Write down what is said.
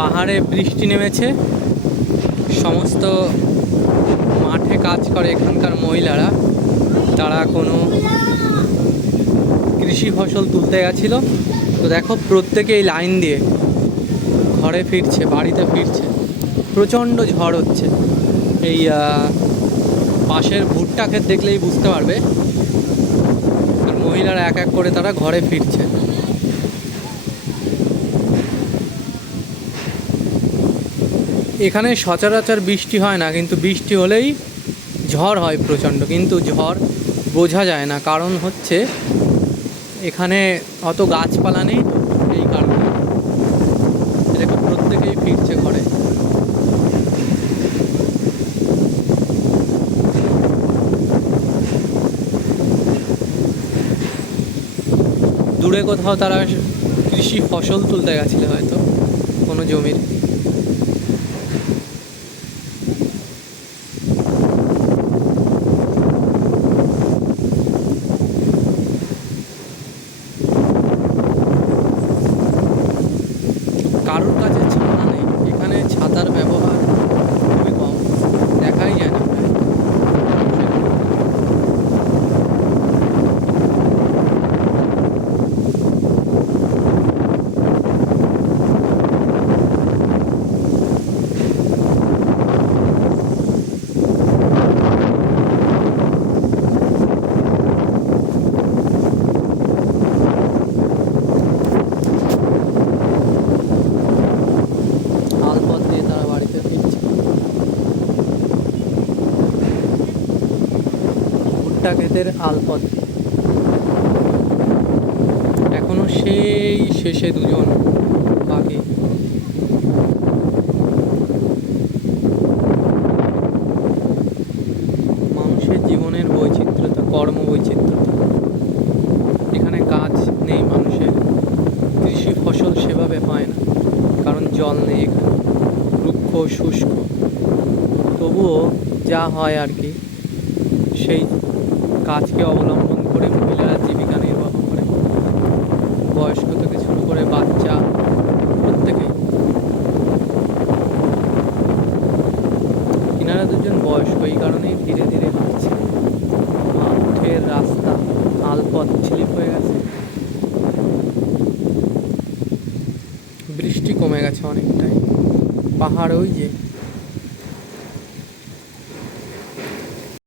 পাহাড়ে বৃষ্টি নেমেছে, সমস্ত মাঠে কাজ করে এখানকার মহিলারা, তারা কোনো কৃষি ফসল তুলতে গেছিলো। তো দেখো প্রত্যেকেই লাইন দিয়ে ঘরে ফিরছে, বাড়িতে ফিরছে। প্রচণ্ড ঝড় হচ্ছে। এই পাশের ভুট্টা ক্ষেত দেখলেই বুঝতে পারবে। আর মহিলারা এক এক করে তারা ঘরে ফিরছে। এখানে সচরাচর বৃষ্টি হয় না, কিন্তু বৃষ্টি হলেই ঝড় হয় প্রচণ্ড। কিন্তু ঝড় বোঝা যায় না, কারণ হচ্ছে এখানে অত গাছপালা নেই, তো এই কারণে। দেখো প্রত্যেকেই ফিরছে ঘরে। দূরে কোথাও তারা কৃষি ফসল তুলতে গেছিল হয়তো কোনো জমির। কারোর কাছে ছাতা নেই, এখানে ছাতার ব্যবহার খুবই কম, দেখাই যায় না। আলপথ দিয়ে তারা বাড়িতে ফিরছে। ভুট্টা ক্ষেতের আলপথ। এখনো সেই শেষে দুজন বাকি। মানুষের জীবনের বৈচিত্র্যতা, কর্মবৈচিত্র্যতা। এখানে কাজ নেই মানুষের, কৃষি ফসল সেভাবে হয় না, কারণ জল নেই এখানে, রুক্ষ শুষ্ক। তবুও যা হয় আর কি, সেই কাজকে অবলম্বন করে মহিলারা জীবিকা নির্বাহ করে। বয়স্ক থেকে শুরু করে বাচ্চা প্রত্যেকেই। কিনারা দুজন বয়স্ক, এই কারণেই ধীরে ধীরে হাঁটছে। মাঠের রাস্তা, আলপথ স্লিপ হয়ে গেছে। বৃষ্টি কমে গেছে অনেকটাই। পাহাড় ওই যে